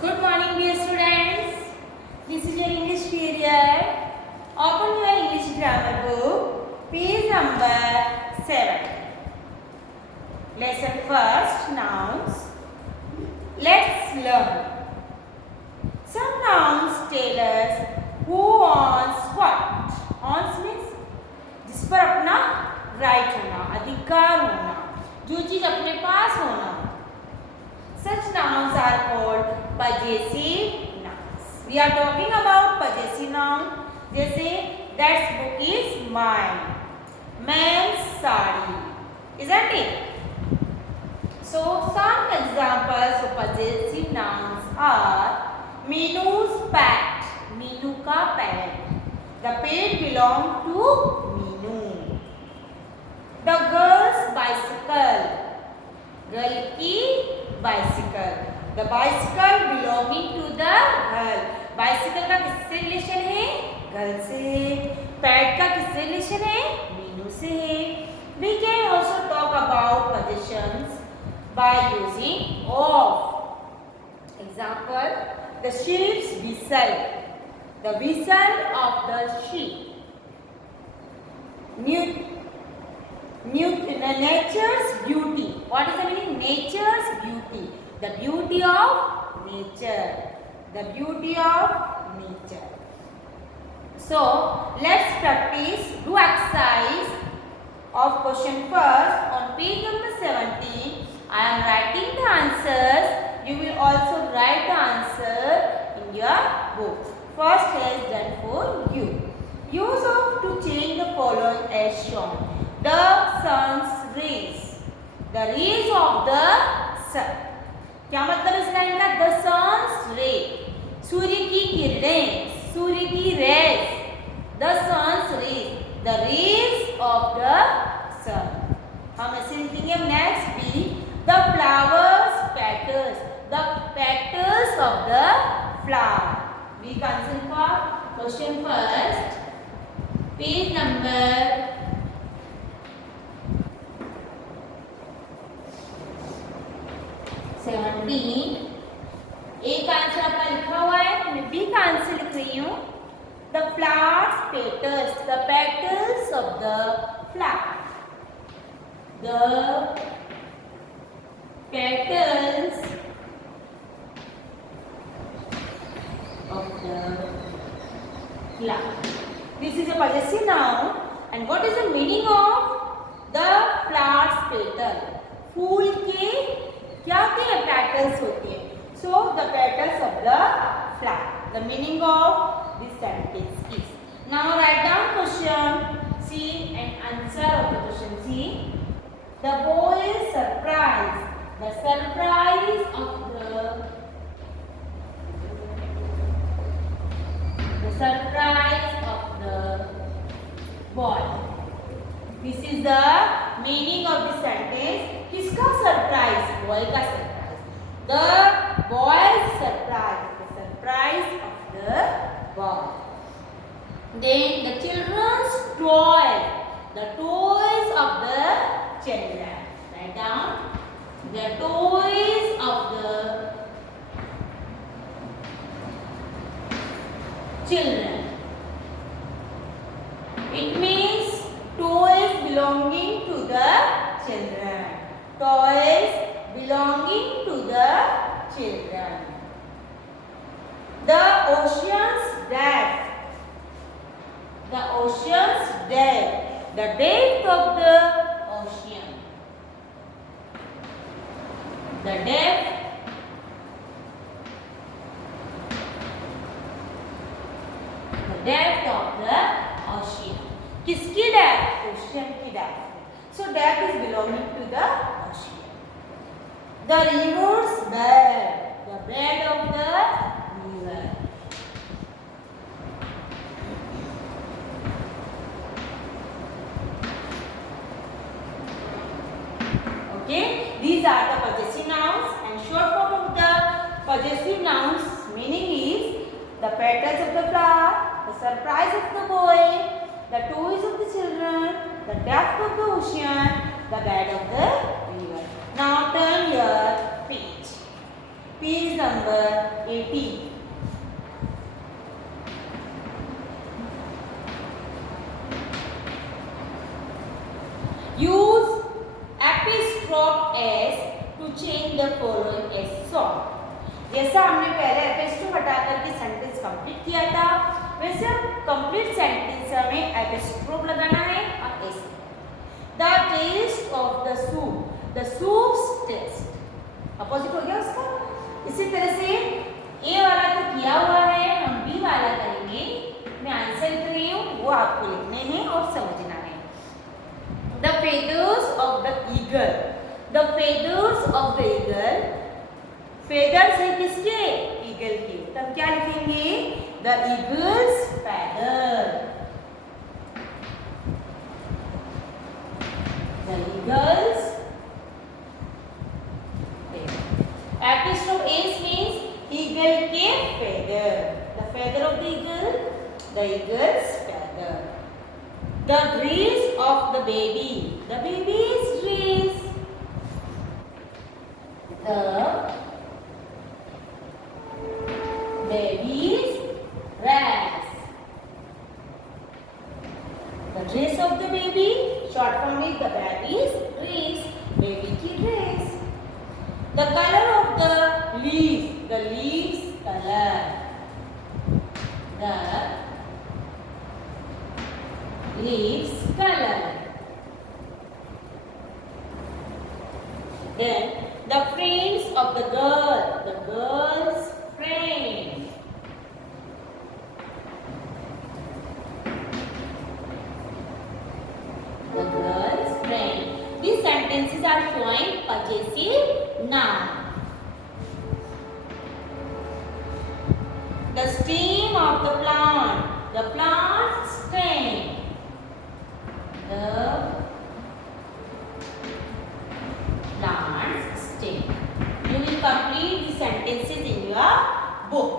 Good morning, dear students. This is your English period. Open your English grammar book, page number 7. Lesson first, nouns. Let's learn. Some nouns tell us who owns what. Owns means जिस पर अपना right होना, अधिकार होना, जो चीज अपने पास होना. Such nouns are called possessive nouns. We are talking about possessive noun. जैसे that book is mine. Man's sari. Isn't it? So some examples of possessive nouns are Minu's pet. Minu का pet. The pet belongs to Minu. The girl's bicycle. Girl की bicycle. The bicycle belonging to the girl. Bicycle का किससे relation है? Girl से. Pet का किससे relation है? मीनू से. We can also talk about possessions by using of. Example: the sheep's whistle. The whistle of the sheep. Nature's beauty. What is the meaning? Nature's beauty. The beauty of nature. The beauty of nature. So let's practice. Do exercise of question first on page number 17. I am writing the answers. You will also write the answer in your book. First is done for you. Use of to change the following as shown. The sun's rays. The rays of the sun. क्या मतलब इस line का? The sun's ray. सूर्य की किरणें. सूर्य की rays. The sun's rays. The rays of the sun. हम ऐसे लिखेंगे. Next be the flowers petals. The petals of the flower. We consider question first. Page number 17. एक आंसर आपका लिखा हुआ है. मैं बी का आंसर लिख रही हूँ. The flowers petals. The petals of the flower. The petals of the flower. This is a possessive noun. And what is the meaning of the flowers petal? फूल के क्या क्या petals होती हैं? So the petals of the flower. The meaning of this sentence is. Now write down question C and answer of the question C. The boy is surprised. The surprise of the surprise of the boy. This is the meaning of this sentence. किसका surprise? Boy का surprise. The boy's surprise. The surprise of the boy. Then the children's toys. The toys of the children. Write down. The toys of the children. It means toys belonging to the children. Toys belonging to the children. The ocean's depth. The ocean's depth. The depth of the ocean. The depth. The depth of the ocean. किसकी depth? Ocean की depth. So depth is belonging to the ocean. The river's bed. The bed of the river. Okay, these are the possessive nouns, and short form of the possessive nouns meaning is the petals of the flower, the surprise of the boy, the toys of the children, the depth of the ocean, the bed of the river. Now turn your page. Page number 18. Use apostrophe s to change the following as song. जैसा हमने पहले एपिस्ट्रोफ हटा करके sentence complete किया था, वैसे अब complete sentence हमें एपिस्ट्रोफ लगाना है और s. The taste of the soup, the soups taste. Opposite हो गया उसका. इसी तरह से ए वाला तो किया हुआ है, हम बी वाला करेंगे. मैं आंसर कर रही हूँ, वो आपको लिखने हैं और समझना है. The feathers of the eagle. The feathers of the eagle. Feathers है किसके? Eagle के. तब क्या लिखेंगे? The eagle's feather. The eagle's feather. Apostrophe s means eagle के feather. The feather of the eagle. The eagle's feather. The dress of the baby. The baby's dress. The baby's dress. The dress of the baby. Short form is the baby's dress. Baby की dress. The color of the leaf. The leaf's color. The leaves color. Then the friends of the girl, the girl's friend. The girl's friend. These sentences are showing possessive noun. The stem of the plant, the plant's stem. The plant's stem. You will complete the sentences in your book.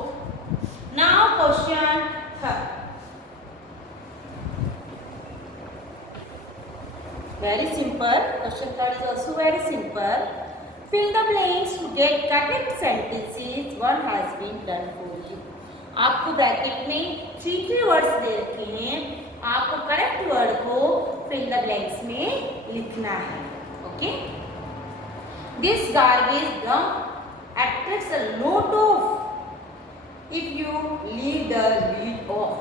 Now question 3. Very simple. Question 3 is also very simple. Fill the blanks to get correct sentences. One has been done for you. आपको bracket में 3 words दे रखे हैं. आपको correct word को fill the blanks में लिखना है. Okay. This garbage dump attracts a lot of if you leave the lead of.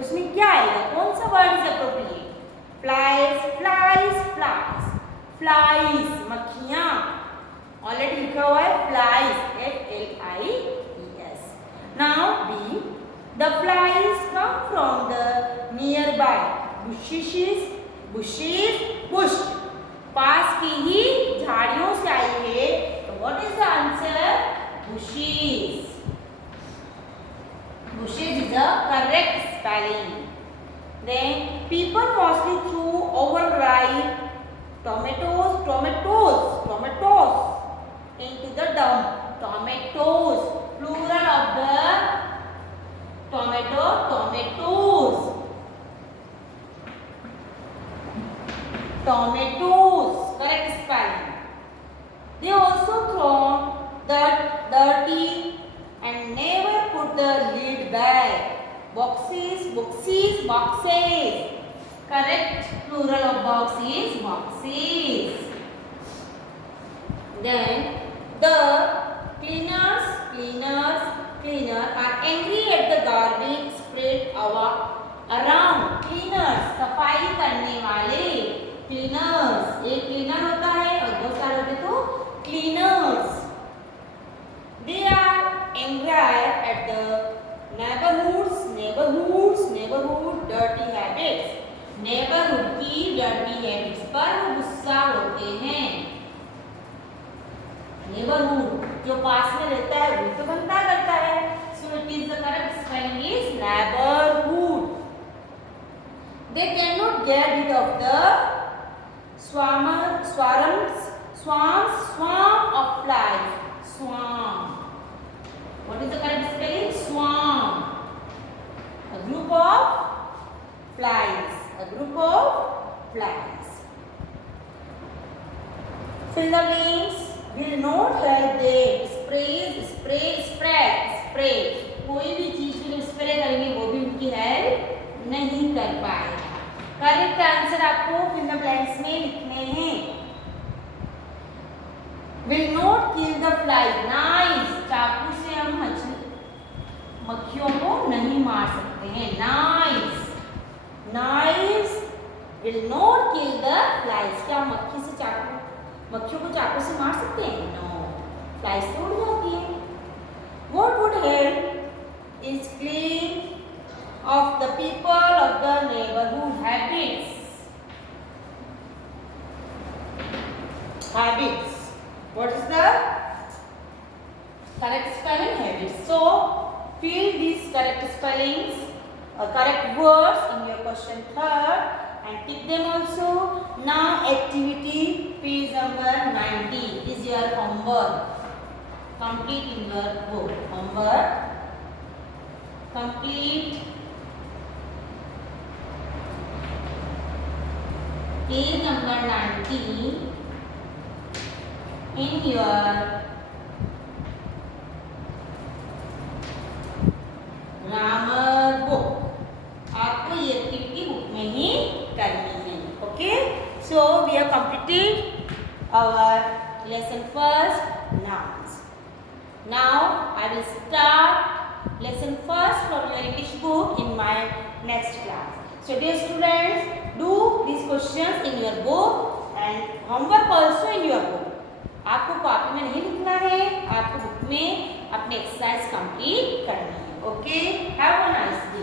उसमें क्या आएगा? कौन सा word is appropriate? Flies, flies, flies. Flies मक्खियां. ऑलरेडी लिखा हुआ है flies, FLIES. Now B. The flies come from the nearby bushes, bushes, bush. पास की ही झाड़ियों से आई है. तो what is the answer? Bushes. Bushes is the correct spelling. Then people mostly throw overripe tomatoes, tomatoes, tomatoes into the dump. Tomatoes. Plural of the tomato, tomatoes. Tomatoes. Correct spelling. They also throw the dirty and never put the lid back. Boxes, boxes, boxes. Correct plural of box is boxes. Then the cleaners are angry at the garbage spread around. Cleaners सफाई करने वाले. Cleaners एक cleaner होता है और बहुत सारे होते तो cleaners. They are angry at the neighborhood dirty habits. Neighborhood की dirty habits पर गुस्सा होते हैं. Neighborhood जो पास में रहता है वो तो गंदा करता है. So it is the correct spelling is neighborhood. They cannot get rid of the swarm of flies. Swarm. What is the correct spelling? Swarm. A group of flies. A group of flies. Fill the blanks. Will not help them sprays, spray, spread, spray, कोई भी चीज को जब spray करेंगे वो भी उनकी help नहीं कर पाएगा। करेक्ट आंसर आपको फिल द ब्लैंक्स में लिखने हैं। Will not kill the flies. Nice. चाकू से हम मक्खियों को नहीं मार सकते हैं। Nice. Knives will not kill the flies. क्या मक्खियों को चाकू से मार सकते हैं? No. Flies तो उड़ जाती है। What would help is clean of the people of the neighborhood habits. Habits. What is the correct spelling? Habits. So fill these correct spellings, correct words in your question third and tick them also. Now activity page number 90 is your homework. Complete in your book. Homework. Complete page number 90 in your grammar book. आपको ये activity book में ही करनी है। Okay, so we have completed our lesson first nouns. Now I will start lesson first from your English book in my next class. So dear students, do these questions in your book and homework also in your book. आपको copy में नहीं लिखना है, आपको book में अपने exercise complete करनी है। Okay, have a nice day.